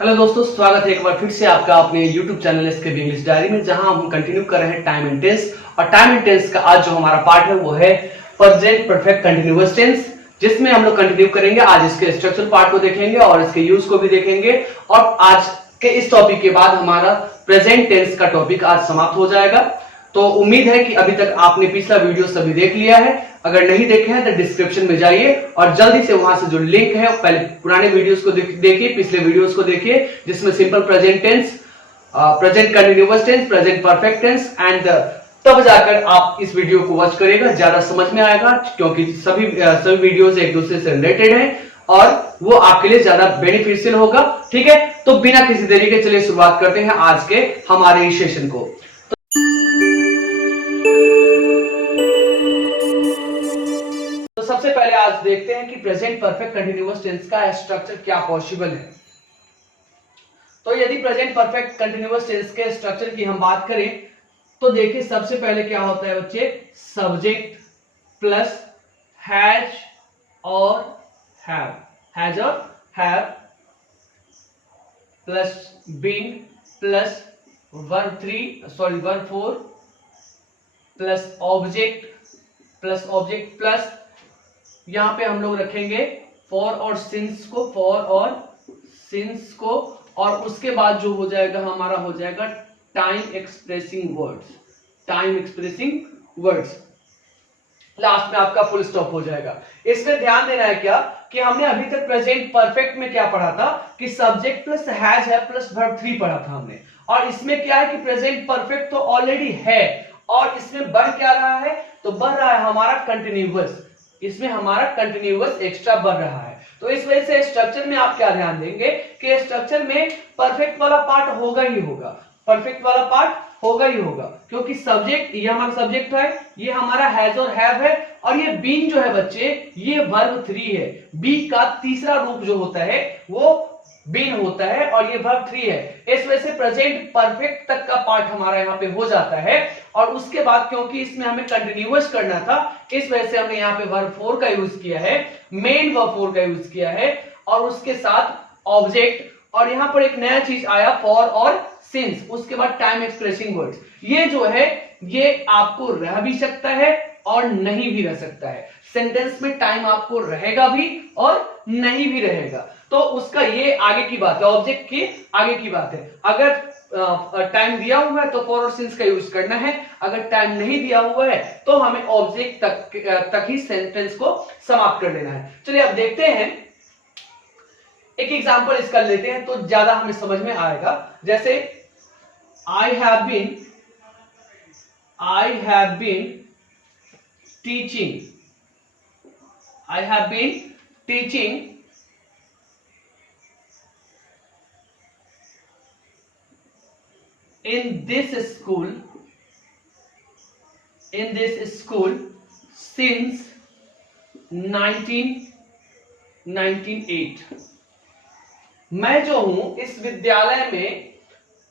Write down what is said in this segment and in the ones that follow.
Hello दोस्तों, स्वागत है एक बार फिर से आपका अपने YouTube channel SK English diary में, जहां हम कंटिन्यू कर रहे हैं टाइम एंड टेंस। और टाइम एंड टेंस का आज जो हमारा पार्ट है वो है प्रेजेंट परफेक्ट कंटिन्यूअस टेंस, जिसमें हम लोग कंटिन्यू करेंगे। आज इसके स्ट्रक्चर पार्ट को देखेंगे और इसके यूज को भी देखेंगे। और आज के इस टॉपिक के बाद हमारा प्रेजेंट टेंस का टॉपिक आज समाप्त हो जाएगा। तो उम्मीद है कि अभी तक आपने पिछला वीडियो सभी देख लिया है। अगर नहीं देखे हैं तो डिस्क्रिप्शन में जाइए और जल्दी से वहां से जो लिंक है पहले पुराने वीडियोस को देखिए, पिछले वीडियोस को देखिए, जिसमें simple present tense, present continuous tense, present perfect tense and तब जाकर आप इस वीडियो को वॉच करेगा, ज्यादा समझ में आएगा, क्योंकि सभी वीडियोस एक दूसरे से रिलेटेड हैं और वो आपके लिए ज्यादा बेनिफिशियल होगा। ठीक है, तो बिना किसी देरी के चलिए शुरुआत करते हैं आज के हमारे इस सेशन को। सबसे पहले आज देखते हैं कि प्रेजेंट परफेक्ट कंटिन्यूअस टेंस का स्ट्रक्चर क्या पॉसिबल है। तो यदि प्रेजेंट परफेक्ट कंटिन्यूअस टेंस के स्ट्रक्चर की हम बात करें तो देखिए सबसे पहले क्या होता है बच्चे, सब्जेक्ट प्लस हैज और हैव, हैज और have plus been plus verb 4 plus object plus यहां पे हम लोग रखेंगे फॉर और सिंस को, और उसके बाद जो हो जाएगा हमारा हो जाएगा टाइम एक्सप्रेसिंग वर्ड्स। लास्ट में आपका फुल स्टॉप हो जाएगा। इसमें ध्यान देना है क्या कि हमने अभी तक प्रेजेंट परफेक्ट में क्या पढ़ा था कि सब्जेक्ट प्लस हैज है प्लस वर्ब 3 पढ़ा था हमने। और इसमें क्या है कि प्रेजेंट परफेक्ट तो ऑलरेडी है और इसमें बढ़ क्या रहा है, तो बढ़ रहा है हमारा कंटिन्यूअस। इसमें हमारा कंटिन्यूअस एक्स्ट्रा बढ़ रहा है। तो इस वजह से स्ट्रक्चर में आप क्या ध्यान देंगे कि स्ट्रक्चर में परफेक्ट वाला पार्ट होगा ही होगा, क्योंकि सब्जेक्ट ये हमारा सब्जेक्ट है, ये हमारा हैज और हैव है, और ये बीन जो है बच्चे ये वर्ब 3 है। बी का तीसरा रूप जो होता है वो बीन होता है और ये वर्ब 3 है। इस वजह से प्रेजेंट परफेक्ट तक का पार्ट हमारा यहाँ पे हो जाता है। और उसके बाद क्योंकि इसमें हमें कंटिन्यूअस करना था, इस वजह से हमने यहाँ पे वर्ब 4 का यूज किया है, मेन वर्ब 4 का यूज किया है, और उसके साथ ऑब्जेक्ट, और यहाँ पर एक नया चीज आया फॉर और सिंस, उसके बाद टाइम एक्सप्रेसिंग वर्ड्स। ये जो है ये आपको रह भी सकता है और नहीं भी रह सकता है। सेंटेंस में टाइम आपको रहेगा भी और नहीं भी रहेगा, तो उसका ये आगे की बात है, ऑब्जेक्ट की आगे की बात है। अगर टाइम दिया हुआ है तो फॉर और सिंस का यूज करना है, अगर टाइम नहीं दिया हुआ है तो हमें ऑब्जेक्ट तक ही सेंटेंस को समाप्त कर लेना है। चलिए अब देखते हैं, एक एग्जांपल इसका लेते हैं तो ज्यादा हमें समझ में आएगा। जैसे I have been teaching in this school since 1998। मैं जो हूं इस विद्यालय में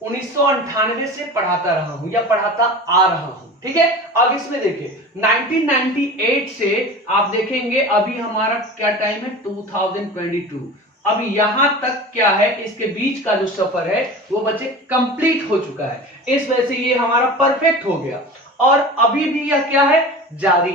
1998 से पढ़ाता रहा हूं या पढ़ाता आ रहा हूं। ठीक है, अब इसमें देखिए 1998 से आप देखेंगे अभी हमारा क्या टाइम है, 2022। अब यहां तक क्या है, इसके बीच का जो सफर है वो बच्चे कंप्लीट हो चुका है। इस वजह से ये हमारा परफेक्ट हो गया और अभी भी यह क्या है, जारी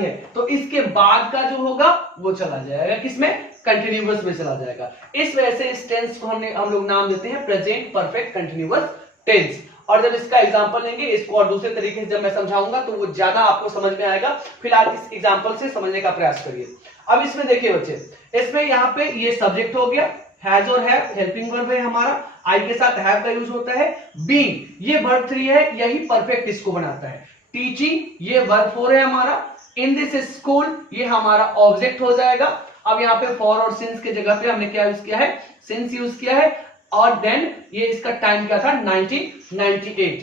है। तो इसके बाद का जो होगा वो चला जाएगा किसमें, कंटिन्यूअस में चला जाएगा। इस वजह से इस टेंस को हम लोग नाम देते हैं प्रेजेंट परफेक्ट कंटिन्यूअस टेंस। और जब इसका एग्जांपल लेंगे, इसको और दूसरे तरीके से जब मैं समझाऊंगा तो वो ज्यादा आपको समझ में आएगा। फिलहाल इस एग्जांपल से समझने का प्रयास करिए। अब इसमें देखिए बच्चे, इसमें यहाँ पे ये सब्जेक्ट हो गया, हैज और हैव हेल्पिंग वर्ब है हमारा, आई के साथ हैव का यूज होता है, बीइंग ये वर्ब 3 है, यही परफेक्ट इसको बनाता है, टीचिंग ये वर्ब 4 है हमारा, इन दिस स्कूल ये हमारा ऑब्जेक्ट हो जाएगा। अब यहाँ पे फॉर और सिंस के जगह पे हमने क्या यूज किया है, सिंस यूज किया है, और देन ये इसका टाइम क्या था, 1998।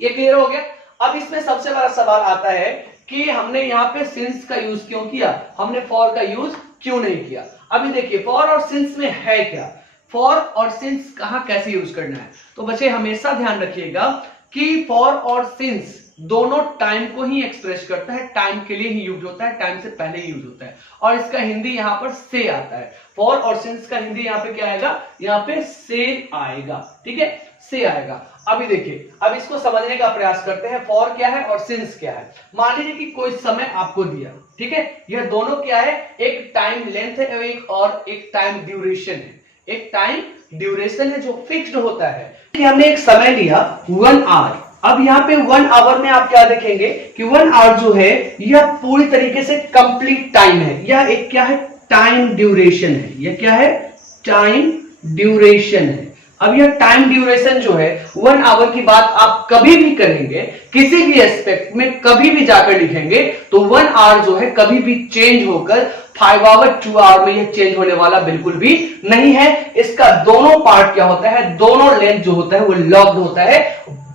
ये क्लियर हो गया। अब इसमें सबसे बड़ा सवाल आता है कि हमने यहाँ पे सिंस का यूज क्यों किया, हमने फॉर का यूज क्यों नहीं किया। अभी देखिए फॉर और सिंस में है क्या, फॉर और सिंस कहां कैसे यूज करना है। तो बच्चे हमेशा ध्यान रखिएगा कि फॉर और सिंस दोनों टाइम को ही एक्सप्रेस करता है, टाइम के लिए ही यूज होता है, टाइम से पहले ही यूज होता है। और इसका हिंदी यहाँ पर से आता है। फॉर और सिंस का हिंदी यहाँ पे क्या आएगा, यहाँ पे से आएगा, ठीक है, से आएगा। अभी देखिए, अब इसको समझने का प्रयास करते हैं। फॉर क्या है और सिंस क्या है। मान लीजिए कि कोई समय आपको दिया, ठीक है, यह दोनों क्या है, एक टाइम लेंथ है और एक टाइम ड्यूरेशन है। एक टाइम ड्यूरेशन है जो फिक्स्ड होता है। हमने एक समय लिया 1 आवर। अब यहाँ पे 1 आवर में आप क्या देखेंगे कि 1 आवर जो है यह पूरी तरीके से कंप्लीट टाइम है। यह एक क्या है, टाइम ड्यूरेशन है। यह क्या है, टाइम ड्यूरेशन है। अब यह टाइम ड्यूरेशन जो है 1 आवर की बात आप कभी भी करेंगे, किसी भी एस्पेक्ट में कभी भी जाकर लिखेंगे तो 1 आवर जो है कभी भी चेंज होकर 5 आवर 2 आवर में यह चेंज होने वाला बिल्कुल भी नहीं है। इसका दोनों पार्ट क्या होता है, दोनों लेंथ जो होता है वो लॉग्ड होता है,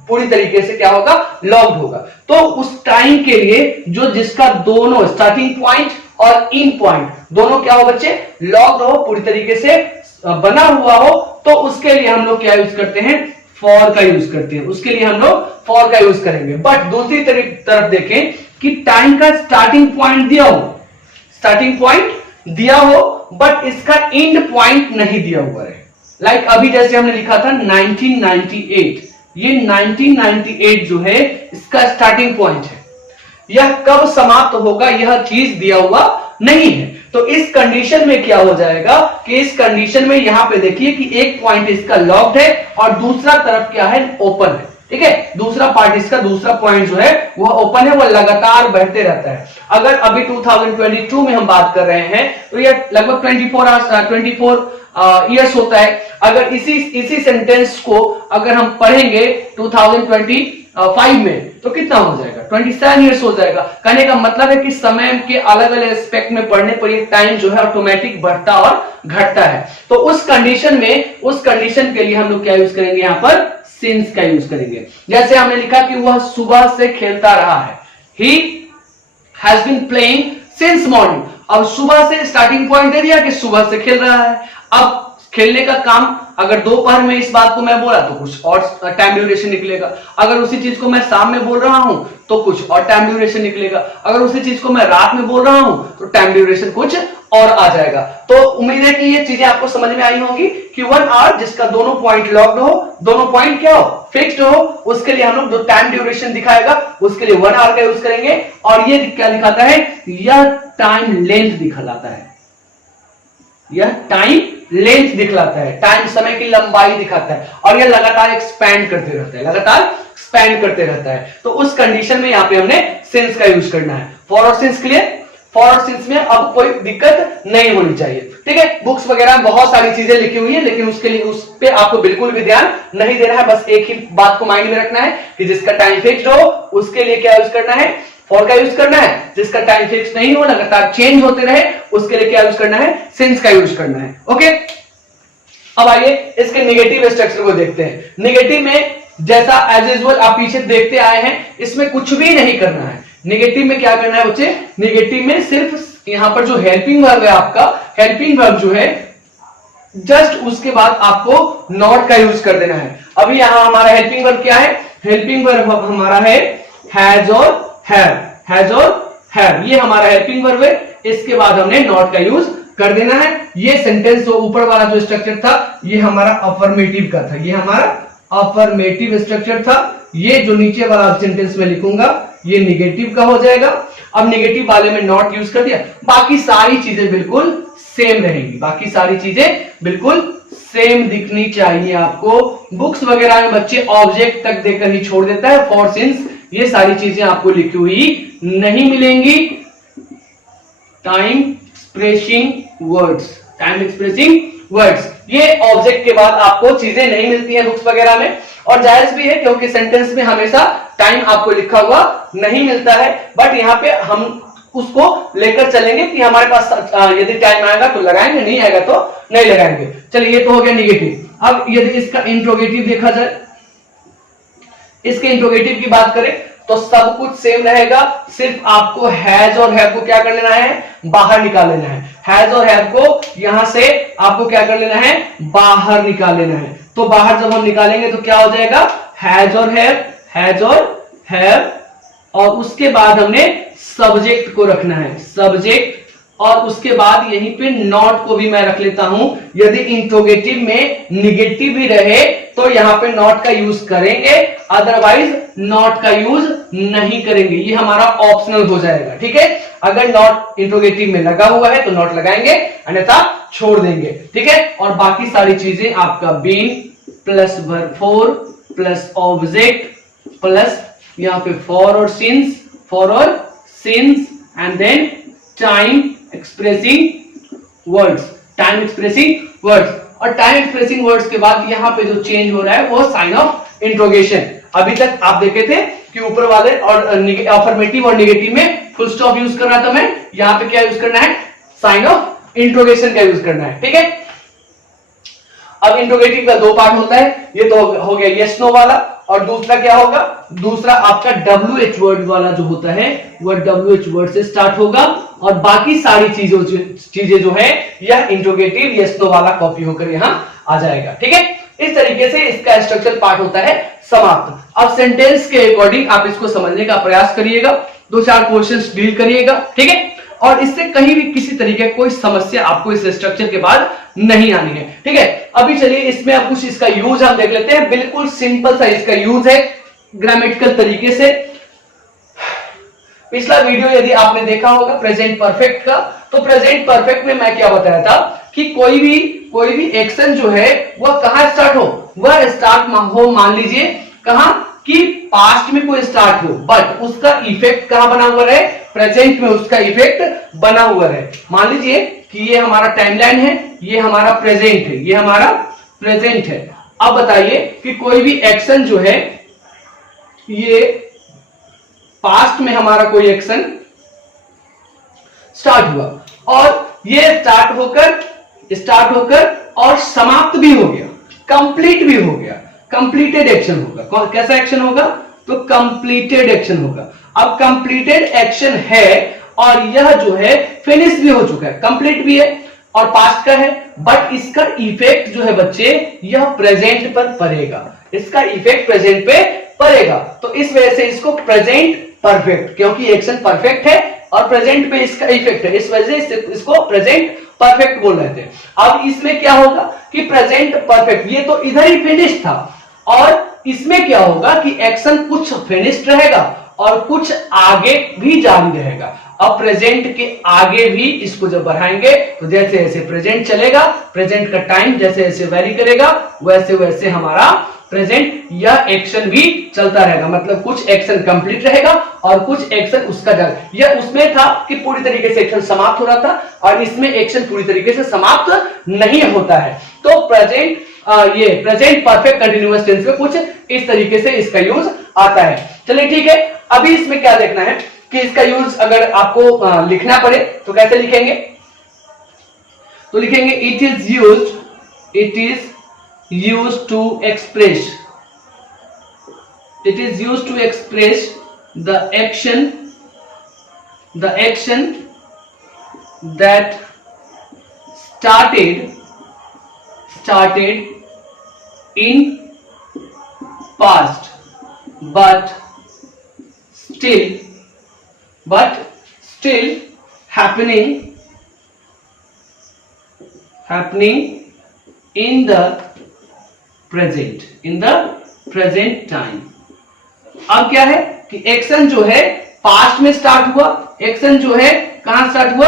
पूरी तरीके से क्या होगा, लॉग्ड होगा। तो उस टाइम के लिए जो जिसका दोनों स्टार्टिंग पॉइंट और एंड पॉइंट दोनों क्या हो बच्चे, लॉग्ड हो, पूरी तरीके से बना हुआ हो, तो उसके लिए हम लोग क्या यूज करते हैं, फॉर का यूज करते हैं। उसके लिए हम लोग फॉर का यूज करेंगे। बट दूसरी तरफ देखें कि टाइम का स्टार्टिंग पॉइंट दिया हो, स्टार्टिंग पॉइंट दिया हो बट इसका एंड पॉइंट नहीं दिया हुआ है। लाइक अभी जैसे हमने लिखा था 1998, ये 1998 जो है इसका स्टार्टिंग पॉइंट है। यह कब समाप्त होगा यह चीज दिया हुआ नहीं है। तो इस कंडीशन में क्या हो जाएगा कि इस कंडीशन में यहां पे देखिए कि एक पॉइंट इसका लॉक्ड है और दूसरा तरफ क्या है, ओपन है, ठीक है। दूसरा पार्ट इसका, दूसरा पॉइंट जो है वह ओपन है, वह लगातार बढ़ते रहता है। अगर अभी 2022 में हम बात कर रहे हैं तो यह लगभग 24 ईयर्स होता है। अगर इसी सेंटेंस को अगर हम पढ़ेंगे 2025 में तो कितना हो जाएगा, 27 ईयर्स हो जाएगा। कहने का मतलब है कि समय के अलग अलग एस्पेक्ट में पढ़ने पर ये टाइम जो है ऑटोमेटिक बढ़ता और घटता है। तो उस कंडीशन में, उस कंडीशन के लिए हम लोग क्या यूज करेंगे, यहां पर सिंस का यूज करेंगे। जैसे हमने लिखा कि वह सुबह से खेलता रहा है, he has been playing since morning. अब सुबह से स्टार्टिंग पॉइंट दे दिया कि सुबह से खेल रहा है। अब खेलने का काम अगर दोपहर में इस बात को मैं बोला तो कुछ और टाइम ड्यूरेशन निकलेगा। अगर उसी चीज को मैं शाम में बोल रहा हूं तो कुछ और टाइम ड्यूरेशन निकलेगा। अगर उसी चीज को मैं रात में बोल रहा हूं तो टाइम ड्यूरेशन कुछ और आ जाएगा। तो उम्मीद है कि ये चीजें आपको समझ में आई होंगी कि 1 आवर जिसका दोनों पॉइंट लॉक्ड हो, दोनों पॉइंट क्या हो, फिक्स्ड हो, उसके लिए हम लोग जो टाइम ड्यूरेशन दिखाएगा उसके लिए 1 आवर का यूज करेंगे। और ये क्या दिखाता है, यह टाइम लेंथ दिखाता है, यह टाइम लेंथ दिखलाता है, टाइम समय की लंबाई दिखाता है। और यह लगातार एक्सपैंड करते रहता है, लगातार एक्सपैंड करते रहता है। तो उस कंडीशन में यहां पे हमने सिंस का यूज करना है। फॉर और सिंस क्लियर, फॉर और सिंस में अब कोई दिक्कत नहीं होनी चाहिए, ठीक है। बुक्स वगैरह में बहुत सारी चीजें लिखी हुई है लेकिन उसके लिए उस पे आपको बिल्कुल भी ध्यान नहीं देना है। बस एक ही बात को माइंड में रखना है कि जिसका टाइम फिक्स्ड हो उसके लिए क्या यूज करना है, फॉर का यूज करना है। जिसका टाइम फिक्स नहीं हो, लगातार चेंज होते रहे, उसके लिए क्या यूज करना है, सिंस का यूज करना है। ओके, अब आइए इसके नेगेटिव स्ट्रक्चर को देखते हैं। नेगेटिव में जैसा एज यूजुअल आप पीछे देखते आए हैं, इसमें कुछ भी नहीं करना है। नेगेटिव में क्या करना है बच्चे, नेगेटिव में सिर्फ यहां पर जो हेल्पिंग वर्ब है आपका, हेल्पिंग वर्ब जो है जस्ट उसके बाद आपको नॉट का यूज कर देना है। अभी यहां हमारा हेल्पिंग वर्ब क्या है, हेल्पिंग वर्ब हमारा है हैज और हैव, हैज और हैव, ये हमारा हेल्पिंग वर्ब है। इसके बाद हमने नॉट का यूज कर देना है। ये सेंटेंस जो ऊपर वाला जो स्ट्रक्चर था ये हमारा अफर्मेटिव का था, ये हमारा अफर्मेटिव स्ट्रक्चर था। ये जो नीचे वाला सेंटेंस में लिखूंगा ये निगेटिव का हो जाएगा। अब निगेटिव वाले में नॉट यूज कर दिया, बाकी सारी चीजें बिल्कुल सेम रहेंगी, बाकी सारी चीजें बिल्कुल सेम दिखनी चाहिए आपको। बुक्स वगैरह में बच्चे ऑब्जेक्ट तक देकर ही छोड़ देता है, फॉर सिंस ये सारी चीजें आपको लिखी हुई नहीं मिलेंगी। Time expressing words, time expressing words, ये ऑब्जेक्ट के बाद आपको चीजें नहीं मिलती हैं बुक्स वगैरह में। और जायज भी है क्योंकि सेंटेंस में हमेशा टाइम आपको लिखा हुआ नहीं मिलता है। बट यहाँ पे हम उसको लेकर चलेंगे कि हमारे पास यदि टाइम आएगा तो लगाएंगे, नहीं आएगा तो नहीं लगाएंगे। चलिए ये तो हो गया निगेटिव। अब यदि इसका इंट्रोगेटिव देखा जाए, इसके इंट्रोगेटिव की बात करें तो सब कुछ सेम रहेगा, सिर्फ आपको हैज और हैव को क्या कर लेना है, बाहर निकाल लेना है। हैज और हैव को यहां से आपको क्या कर लेना है, बाहर निकाल लेना है। तो बाहर जब हम निकालेंगे तो क्या हो जाएगा, हैज और हैव, हैज और हैव और उसके बाद हमने सब्जेक्ट को रखना है, सब्जेक्ट, और उसके बाद यहीं पे नॉट को भी मैं रख लेता हूं। यदि इंट्रोगेटिव में निगेटिव भी रहे तो यहां पे नॉट का यूज करेंगे, अदरवाइज नॉट का यूज नहीं करेंगे, ये हमारा ऑप्शनल हो जाएगा। ठीक है, अगर नॉट इंट्रोगेटिव में लगा हुआ है तो नॉट लगाएंगे, अन्यथा छोड़ देंगे। ठीक है, और बाकी सारी चीजें आपका been plus verb four plus object plus यहाँ पे फॉर और since and then time expressing words, time expressing words, और टाइम एक्सप्रेसिंग वर्ड्स के बाद यहाँ पे जो चेंज हो रहा है वो साइन ऑफ इंट्रोगेशन। अभी तक आप देखे थे कि ऊपर वाले और अफर्मेटिव और नेगेटिव में फुल स्टॉप यूज कर रहा था मैं, यहाँ पे क्या यूज करना है, साइन ऑफ इंट्रोगेशन का यूज करना है। ठीक है, अब इंट्रोगेटिव का दो पार्ट होता है, ये तो हो गया यस नो वाला, और दूसरा क्या होगा, दूसरा आपका WH वर्ड वाला जो होता है वह WH वर्ड से स्टार्ट होगा, और बाकी सारी चीजें जो है यह इंट्रोगेटिव यस नो वाला कॉपी होकर यहां आ जाएगा। ठीक है, इस तरीके से इसका स्ट्रक्चर पार्ट होता है समाप्त। अब सेंटेंस के अकॉर्डिंग आप इसको समझने का प्रयास करिएगा, दो चार क्वेश्चंस डील करिएगा। ठीक है, और इससे कहीं भी किसी तरीके कोई समस्या आपको इस स्ट्रक्चर के बाद नहीं आनी है। ठीक है, अभी चलिए इसमें अब कुछ इसका यूज हम देख लेते हैं। बिल्कुल सिंपल सा इसका यूज है ग्रामेटिकल तरीके से। पिछला वीडियो यदि आपने देखा होगा प्रेजेंट परफेक्ट का, तो प्रेजेंट परफेक्ट में मैं क्या बताया था कि कोई भी एक्शन जो है वह कहां स्टार्ट हो, वह स्टार्ट हो, मान लीजिए कहां कि पास्ट में कोई स्टार्ट हो, बट उसका इफेक्ट कहां बना हुआ है, प्रेजेंट में उसका इफेक्ट बना हुआ है। मान लीजिए कि ये हमारा टाइमलाइन है, ये हमारा प्रेजेंट है, ये हमारा प्रेजेंट है। अब बताइए कि कोई भी एक्शन जो है, ये पास्ट में हमारा कोई एक्शन स्टार्ट हुआ, और ये स्टार्ट होकर और समाप्त भी हो गया, कंप्लीट भी हो गया, कंप्लीटेड एक्शन होगा। कैसा एक्शन होगा, तो कंप्लीटेड एक्शन होगा। अब कंप्लीटेड एक्शन है और यह जो है फिनिश भी हो चुका है, कंप्लीट भी है और पास्ट का है, बट इसका इफेक्ट जो है बच्चे यह प्रेजेंट पर पड़ेगा, इसका इफेक्ट प्रेजेंट पे पड़ेगा। तो इस वजह से इसको प्रेजेंट परफेक्ट, क्योंकि एक्शन परफेक्ट है और प्रेजेंट पे इसका इफेक्ट है, इस वजह से इसको प्रेजेंट परफेक्ट बोल रहे थे। अब इसमें क्या होगा कि प्रेजेंट परफेक्ट, ये तो इधर ही फिनिश था, और इसमें क्या होगा कि एक्शन कुछ फिनिश्ड रहेगा और कुछ आगे भी जारी रहेगा। अब प्रेजेंट के आगे भी इसको जब बढ़ाएंगे तो जैसे जैसे प्रेजेंट चलेगा, प्रेजेंट का टाइम जैसे जैसे वेरी करेगा, वैसे वैसे हमारा प्रेजेंट यह एक्शन भी चलता रहेगा। मतलब कुछ एक्शन कंप्लीट रहेगा और कुछ एक्शन उसका यह उसमें था कि पूरी तरीके से एक्शन समाप्त हो रहा था, और इसमें एक्शन पूरी तरीके से समाप्त नहीं होता है। तो ये प्रेजेंट परफेक्ट कंटिन्यूअस टेंस में कुछ इस तरीके से इसका यूज आता है। चलिए ठीक है, अभी इसमें क्या देखना है कि इसका यूज अगर आपको लिखना पड़े तो कैसे लिखेंगे, तो लिखेंगे it is used to express the action that started in past but still happening in the present time। अब क्या है कि एक्शन जो है पास्ट में स्टार्ट हुआ, एक्शन जो है कहां स्टार्ट हुआ,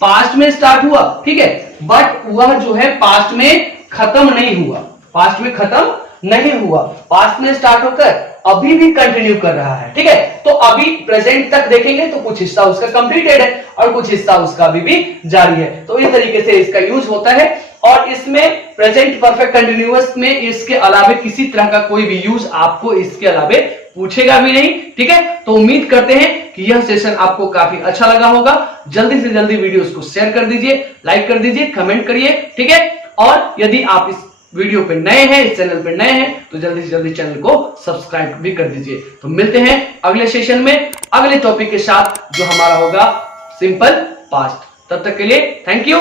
पास्ट में स्टार्ट हुआ, ठीक है, बट वह जो है पास्ट में खत्म नहीं हुआ, पास्ट में खत्म नहीं हुआ, पास्ट में स्टार्ट होकर अभी भी कंटिन्यू कर रहा है। ठीक है, तो अभी प्रेजेंट तक देखेंगे तो कुछ हिस्सा उसका कंप्लीटेड है और कुछ हिस्सा उसका अभी भी जारी है। तो इस तरीके से इसका यूज होता है, और इसमें प्रेजेंट परफेक्ट कंटिन्यूअस में इसके अलावे किसी तरह का कोई भी यूज आपको इसके अलावे पूछेगा भी नहीं। ठीक है, तो उम्मीद करते हैं कि यह सेशन आपको काफी अच्छा लगा होगा। जल्दी से जल्दी वीडियोस को शेयर कर दीजिए, लाइक कर दीजिए, कमेंट करिए। ठीक है, और यदि आप इस वीडियो पे नए हैं, इस चैनल पे नए हैं, तो जल्दी से जल्दी चैनल को सब्सक्राइब भी कर दीजिए। तो मिलते हैं अगले सेशन में अगले टॉपिक के साथ, जो हमारा होगा सिंपल पास्ट। तब तक के लिए थैंक यू।